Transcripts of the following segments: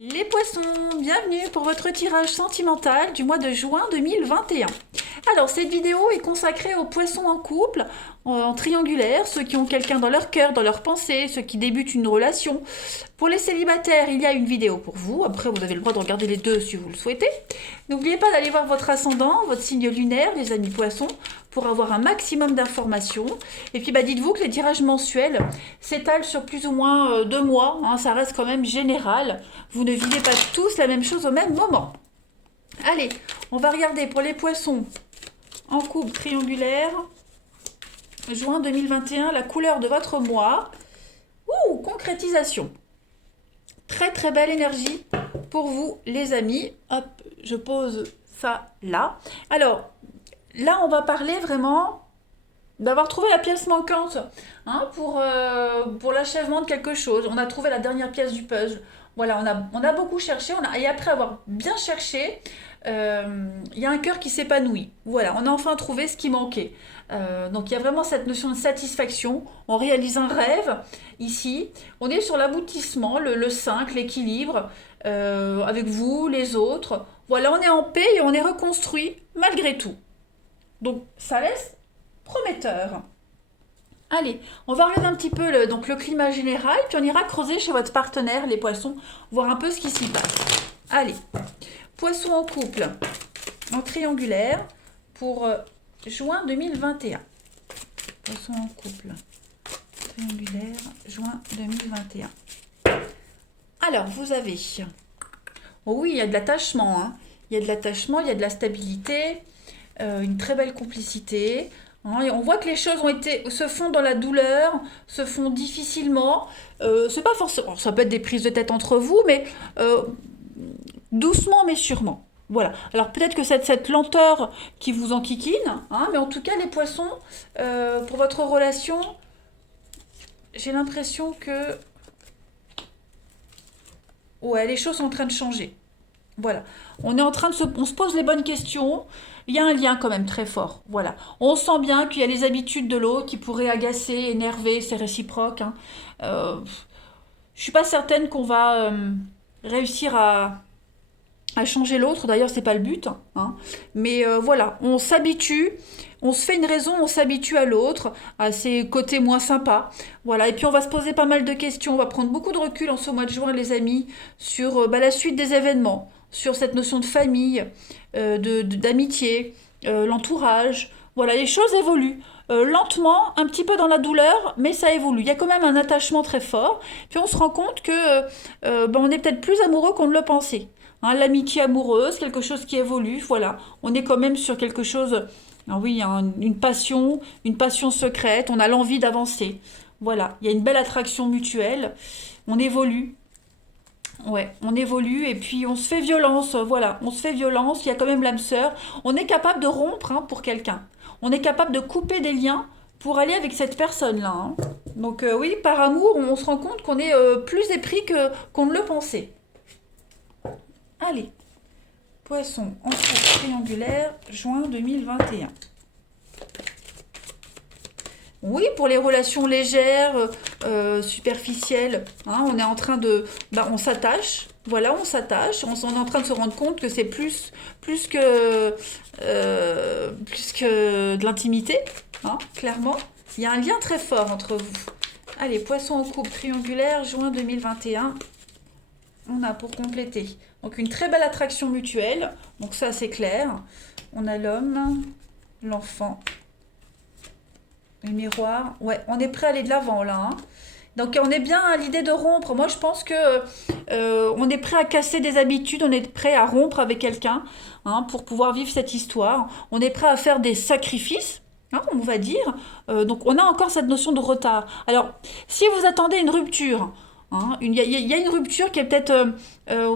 Les poissons, bienvenue pour votre tirage sentimental du mois de juin 2021. Alors, cette vidéo est consacrée aux poissons en couple, en triangulaire, ceux qui ont quelqu'un dans leur cœur, dans leur pensée, ceux qui débutent une relation. Pour les célibataires, il y a une vidéo pour vous. Après, vous avez le droit de regarder les deux si vous le souhaitez. N'oubliez pas d'aller voir votre ascendant, votre signe lunaire, les amis poissons, pour avoir un maximum d'informations. Et puis, dites-vous que les tirages mensuels s'étalent sur plus ou moins 2 mois. Ça reste quand même général. Vous ne vivez pas tous la même chose au même moment. Allez, on va regarder pour les poissons en couple triangulaire. Juin 2021, la couleur de votre mois. Ouh, concrétisation. Très très belle énergie pour vous les amis. Hop, je pose ça là. Alors, là on va parler vraiment d'avoir trouvé la pièce manquante pour l'achèvement de quelque chose. On a trouvé la dernière pièce du puzzle. Voilà, on a beaucoup cherché, et après avoir bien cherché, il y a un cœur qui s'épanouit. Voilà, on a enfin trouvé ce qui manquait. Donc il y a vraiment cette notion de satisfaction. On réalise un rêve ici. On est sur l'aboutissement, le 5, l'équilibre, avec vous, les autres. Voilà, on est en paix et on est reconstruit malgré tout. Donc ça laisse prometteur. Allez, on va regarder un petit peu le climat général, puis on ira creuser chez votre partenaire, les poissons, voir un peu ce qui s'y passe. Allez, poissons en couple, en triangulaire, pour juin 2021. Poissons en couple, triangulaire, juin 2021. Alors, vous avez... Oh oui, il y a de l'attachement, hein. Il y a de l'attachement, il y a de la stabilité, une très belle complicité. Et on voit que les choses se font dans la douleur, se font difficilement. C'est pas forcément, ça peut être des prises de tête entre vous, mais doucement mais sûrement. Voilà. Alors peut-être que c'est cette lenteur qui vous enquiquine, mais en tout cas les poissons, pour votre relation, j'ai l'impression que ouais, les choses sont en train de changer. Voilà. On se pose les bonnes questions. Il y a un lien quand même très fort. Voilà. On sent bien qu'il y a les habitudes de l'autre qui pourraient agacer, énerver, c'est réciproque. Je suis pas certaine qu'on va réussir à changer l'autre. D'ailleurs, c'est pas le but. Mais voilà, on s'habitue. On se fait une raison, on s'habitue à l'autre, à ses côtés moins sympas. Voilà, et puis on va se poser pas mal de questions. On va prendre beaucoup de recul en ce mois de juin, les amis, sur la suite des événements, sur cette notion de famille, d'amitié, l'entourage. Voilà, les choses évoluent. Lentement, un petit peu dans la douleur, mais ça évolue. Il y a quand même un attachement très fort. Puis on se rend compte que on est peut-être plus amoureux qu'on ne le pensait. L'amitié amoureuse, quelque chose qui évolue. Voilà, on est quand même sur quelque chose. Ah oui, une passion secrète. On a l'envie d'avancer. Voilà, il y a une belle attraction mutuelle. On évolue. Ouais, on évolue et puis on se fait violence, voilà, on se fait violence, il y a quand même l'âme sœur. On est capable de rompre pour quelqu'un. On est capable de couper des liens pour aller avec cette personne-là. Donc oui, par amour, on se rend compte qu'on est plus épris qu'on ne le pensait. Allez, poisson en couple triangulaire, juin 2021. Oui, pour les relations légères, superficielles, on est en train de... on s'attache, voilà, on s'attache, on est en train de se rendre compte que c'est plus que de l'intimité, clairement. Il y a un lien très fort entre vous. Allez, poisson en couple triangulaire, juin 2021. On a pour compléter. Donc une très belle attraction mutuelle, donc ça c'est clair. On a l'homme, l'enfant, le miroir. Ouais, on est prêt à aller de l'avant là. Donc on est bien à l'idée de rompre. Moi je pense que on est prêt à casser des habitudes, on est prêt à rompre avec quelqu'un pour pouvoir vivre cette histoire. On est prêt à faire des sacrifices. On va dire. Donc on a encore cette notion de retard. Alors, si vous attendez une rupture, il y a une rupture qui est peut-être...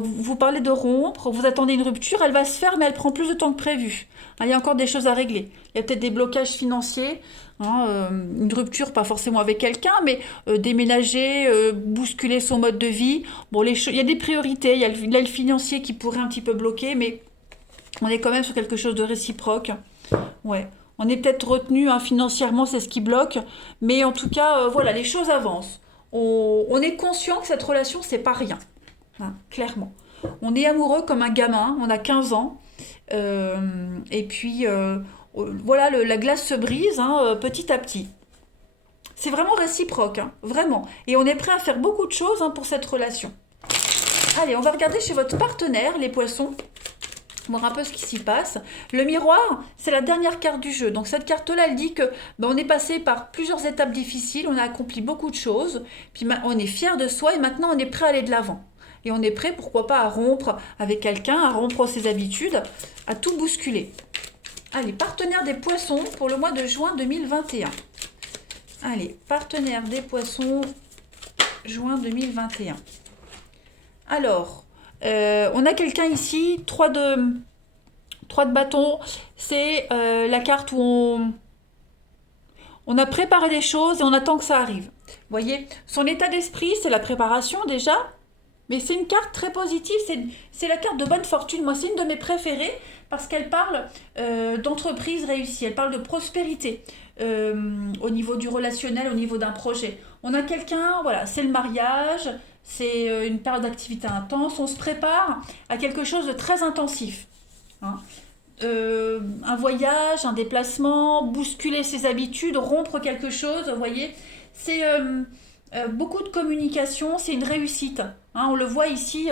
vous parlez de rompre, vous attendez une rupture, elle va se faire, mais elle prend plus de temps que prévu. Il y a encore des choses à régler. Il y a peut-être des blocages financiers, une rupture, pas forcément avec quelqu'un, mais déménager, bousculer son mode de vie. Bon, il y a des priorités, il y a le financier qui pourrait un petit peu bloquer, mais on est quand même sur quelque chose de réciproque. Ouais. On est peut-être retenu financièrement, c'est ce qui bloque, mais en tout cas, voilà, les choses avancent. On est conscient que cette relation, c'est pas rien. hein, clairement. On est amoureux comme un gamin, on a 15 ans, et puis voilà, la glace se brise hein, petit à petit. C'est vraiment réciproque, hein, vraiment. Et on est prêt à faire beaucoup de choses hein, pour cette relation. Allez, on va regarder chez votre partenaire, les poissons, voir un peu ce qui s'y passe. Le miroir, c'est la dernière carte du jeu. Donc cette carte-là, elle dit que on est passé par plusieurs étapes difficiles, on a accompli beaucoup de choses, puis on est fier de soi et maintenant on est prêt à aller de l'avant. Et on est prêt, pourquoi pas, à rompre avec quelqu'un, à rompre ses habitudes, à tout bousculer. Allez, partenaire des poissons pour le mois de juin 2021. Allez, partenaire des poissons, juin 2021. Alors, on a quelqu'un ici, 3 de bâton, c'est la carte où on a préparé les choses et on attend que ça arrive. Vous voyez, son état d'esprit, c'est la préparation déjà, mais c'est une carte très positive, c'est la carte de bonne fortune. Moi, c'est une de mes préférées parce qu'elle parle d'entreprise réussie, elle parle de prospérité au niveau du relationnel, au niveau d'un projet. On a quelqu'un, voilà, c'est le mariage, c'est une période d'activité intense, on se prépare à quelque chose de très intensif. Hein. Un voyage, un déplacement, bousculer ses habitudes, rompre quelque chose, vous voyez, c'est beaucoup de communication, c'est une réussite. Hein, on le voit ici,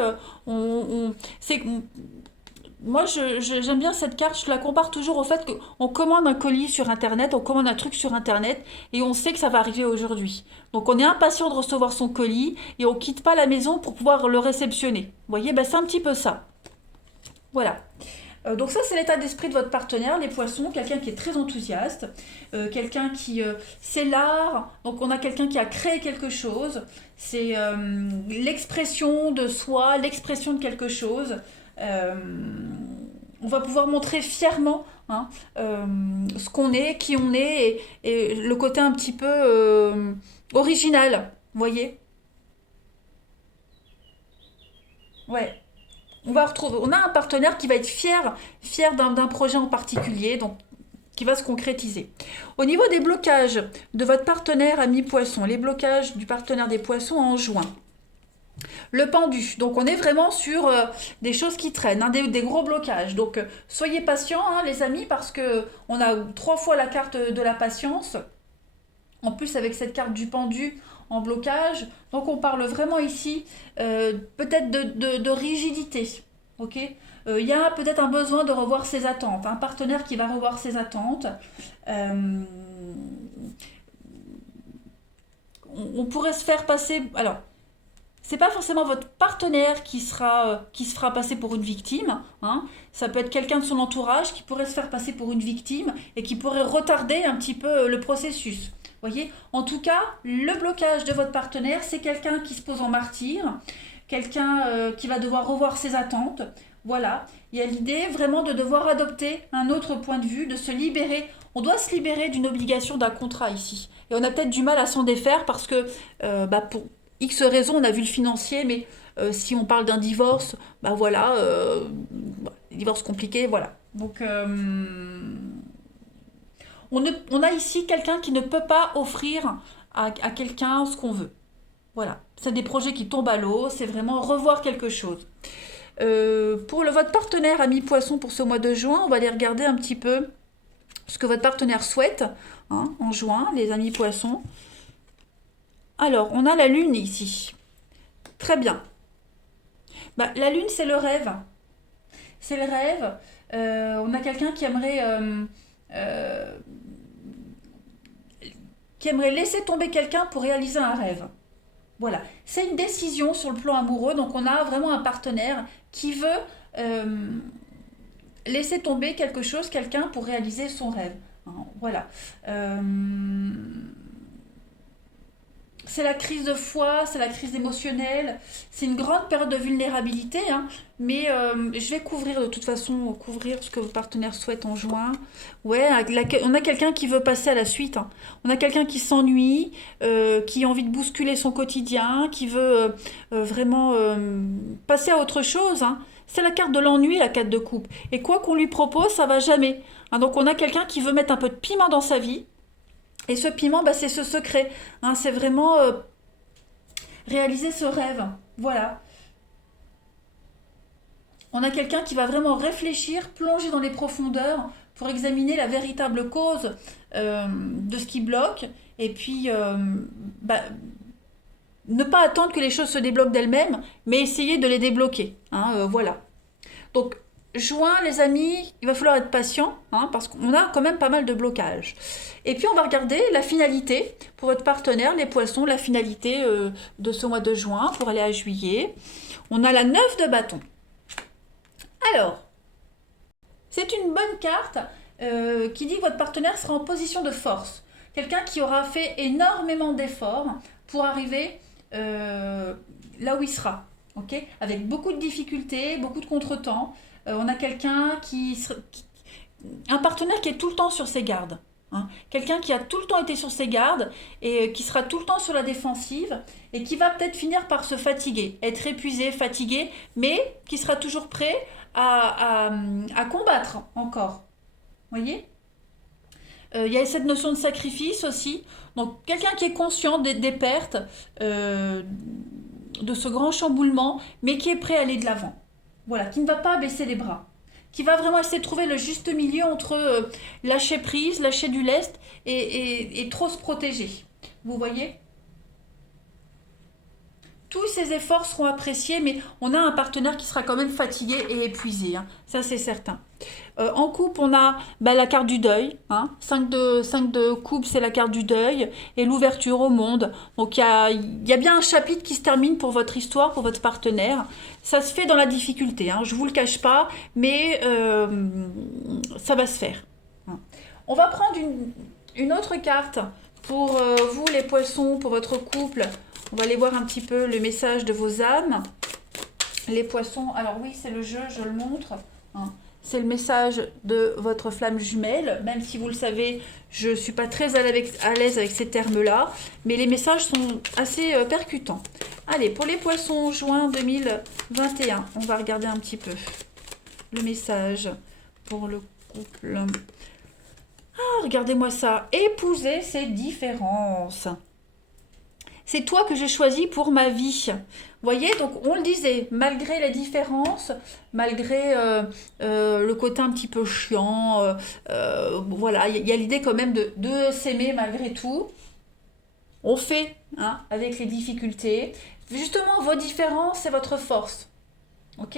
moi j'aime bien cette carte, je la compare toujours au fait qu'on commande un colis sur internet, on commande un truc sur internet et on sait que ça va arriver aujourd'hui. Donc on est impatient de recevoir son colis et on quitte pas la maison pour pouvoir le réceptionner. Vous voyez, ben, c'est un petit peu ça. Voilà. Donc ça, c'est l'état d'esprit de votre partenaire, les poissons, quelqu'un qui est très enthousiaste, quelqu'un qui... c'est l'art, donc on a quelqu'un qui a créé quelque chose, c'est l'expression de soi, l'expression de quelque chose. Euh, on va pouvoir montrer fièrement hein, ce qu'on est, qui on est, et le côté un petit peu original, vous voyez. Ouais. On a un partenaire qui va être fier d'un projet en particulier, donc qui va se concrétiser. Au niveau des blocages de votre partenaire ami poisson, les blocages du partenaire des poissons en juin. Le pendu, donc on est vraiment sur des choses qui traînent, hein, des gros blocages. Donc soyez patients hein, les amis, parce que on a 3 fois la carte de la patience. En plus avec cette carte du pendu en blocage, donc on parle vraiment ici peut-être de rigidité. Ok. Il y a peut-être un besoin de revoir ses attentes, un partenaire qui va revoir ses attentes. Euh, on pourrait se faire passer. Alors, c'est pas forcément votre partenaire qui se fera passer pour une victime. Hein. Ça peut être quelqu'un de son entourage qui pourrait se faire passer pour une victime et qui pourrait retarder un petit peu le processus. Voyez. En tout cas, le blocage de votre partenaire, c'est quelqu'un qui se pose en martyr, quelqu'un qui va devoir revoir ses attentes. Voilà, il y a l'idée vraiment de devoir adopter un autre point de vue, de se libérer. On doit se libérer d'une obligation, d'un contrat ici. Et on a peut-être du mal à s'en défaire parce que pour X raisons, on a vu le financier, mais si on parle d'un divorce, bah voilà, divorce compliqué, voilà. Donc on a ici quelqu'un qui ne peut pas offrir à quelqu'un ce qu'on veut. Voilà, c'est des projets qui tombent à l'eau, c'est vraiment revoir quelque chose. Pour votre partenaire ami poisson pour ce mois de juin, on va aller regarder un petit peu ce que votre partenaire souhaite hein, en juin, les amis poissons. Alors, on a la lune ici. Très bien. Bah, la lune, c'est le rêve. C'est le rêve. On a quelqu'un euh, qui aimerait laisser tomber quelqu'un pour réaliser un rêve. Voilà, c'est une décision sur le plan amoureux, donc on a vraiment un partenaire qui veut euh, laisser tomber quelque chose, quelqu'un pour réaliser son rêve. Hein, voilà. C'est la crise de foi, c'est la crise émotionnelle, c'est une grande période de vulnérabilité, hein, mais je vais couvrir de toute façon, couvrir ce que votre partenaire souhaite en juin. Ouais, on a quelqu'un qui veut passer à la suite, hein. On a quelqu'un qui s'ennuie, qui a envie de bousculer son quotidien, qui veut vraiment passer à autre chose, hein. C'est la carte de l'ennui, la carte de coupe. Et quoi qu'on lui propose, ça va jamais. Hein, donc on a quelqu'un qui veut mettre un peu de piment dans sa vie. Et ce piment, bah, c'est ce secret. Hein, c'est vraiment réaliser ce rêve. Voilà. On a quelqu'un qui va vraiment réfléchir, plonger dans les profondeurs pour examiner la véritable cause de ce qui bloque. Et puis, ne pas attendre que les choses se débloquent d'elles-mêmes, mais essayer de les débloquer. Hein, voilà. Donc, juin, les amis, il va falloir être patient, hein, parce qu'on a quand même pas mal de blocages. Et puis, on va regarder la finalité pour votre partenaire, les poissons, la finalité de ce mois de juin pour aller à juillet. On a la 9 de bâton. Alors, c'est une bonne carte qui dit que votre partenaire sera en position de force. Quelqu'un qui aura fait énormément d'efforts pour arriver là où il sera. Okay, avec beaucoup de difficultés, beaucoup de contretemps. On a quelqu'un un partenaire qui est tout le temps sur ses gardes. Hein. Quelqu'un qui a tout le temps été sur ses gardes et qui sera tout le temps sur la défensive et qui va peut-être finir par se fatiguer, être épuisé, fatigué, mais qui sera toujours prêt à combattre encore. Vous voyez ? Il y a cette notion de sacrifice aussi. Donc, quelqu'un qui est conscient des pertes, de ce grand chamboulement, mais qui est prêt à aller de l'avant. Voilà, qui ne va pas baisser les bras. Qui va vraiment essayer de trouver le juste milieu entre lâcher prise, lâcher du lest et trop se protéger. Vous voyez ? Tous ces efforts seront appréciés, mais on a un partenaire qui sera quand même fatigué et épuisé. Hein. Ça, c'est certain. En coupe, on a la carte du deuil. Hein. 5 de coupe, c'est la carte du deuil et l'ouverture au monde. Donc, il y a bien un chapitre qui se termine pour votre histoire, pour votre partenaire. Ça se fait dans la difficulté. Hein. Je ne vous le cache pas, mais ça va se faire. Hein. On va prendre une autre carte pour vous, les poissons, pour votre couple. On va aller voir un petit peu le message de vos âmes. Les poissons, alors oui, c'est le jeu, je le montre. Hein. C'est le message de votre flamme jumelle. Même si vous le savez, je ne suis pas très à l'aise avec ces termes-là. Mais les messages sont assez percutants. Allez, pour les poissons, juin 2021, on va regarder un petit peu le message pour le couple. Ah, regardez-moi ça. Épouser ses différences. C'est toi que j'ai choisi pour ma vie. Vous voyez, donc on le disait, malgré les différences, malgré le côté un petit peu chiant, voilà, il y a l'idée quand même de s'aimer malgré tout. On fait hein, avec les difficultés. Justement, vos différences, c'est votre force. Ok ?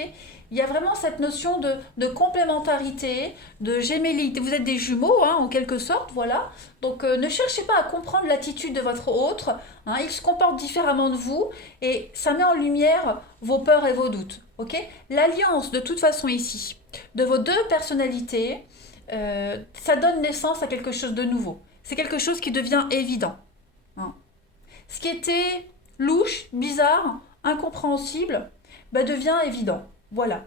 Il y a vraiment cette notion de complémentarité, de gémellité. Vous êtes des jumeaux, hein, en quelque sorte, voilà. Donc, ne cherchez pas à comprendre l'attitude de votre autre. Hein, il se comporte différemment de vous et ça met en lumière vos peurs et vos doutes. Ok ? L'alliance, de toute façon, ici, de vos deux personnalités, ça donne naissance à quelque chose de nouveau. C'est quelque chose qui devient évident. Hein. Ce qui était louche, bizarre, incompréhensible, devient évident. Voilà.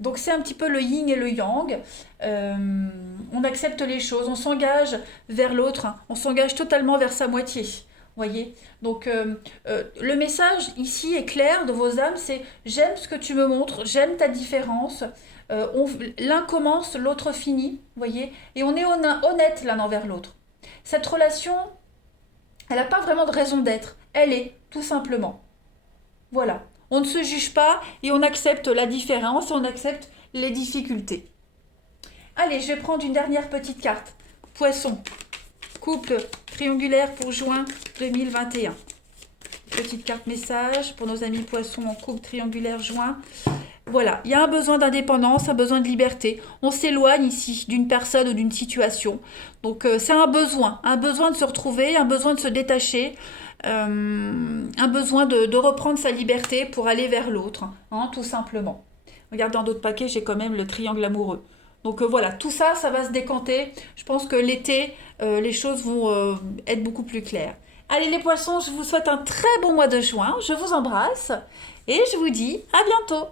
Donc c'est un petit peu le yin et le yang. On accepte les choses, on s'engage vers l'autre, hein. On s'engage totalement vers sa moitié. Voyez. Donc le message ici est clair de vos âmes, c'est j'aime ce que tu me montres, j'aime ta différence. L'un commence, l'autre finit. Voyez. Et on est honnête l'un envers l'autre. Cette relation, elle n'a pas vraiment de raison d'être. Elle est, tout simplement. Voilà. On ne se juge pas et on accepte la différence et on accepte les difficultés. Allez, je vais prendre une dernière petite carte. Poisson, couple triangulaire pour juin 2021. Petite carte message pour nos amis poissons en couple triangulaire juin. Voilà, il y a un besoin d'indépendance, un besoin de liberté. On s'éloigne ici d'une personne ou d'une situation. Donc c'est un besoin de se retrouver, un besoin de se détacher. Un besoin de reprendre sa liberté pour aller vers l'autre, hein, tout simplement. Regardez dans d'autres paquets, j'ai quand même le triangle amoureux. Donc voilà, tout ça, ça va se décanter. Je pense que l'été, les choses vont être beaucoup plus claires. Allez les poissons, je vous souhaite un très bon mois de juin. Je vous embrasse et je vous dis à bientôt.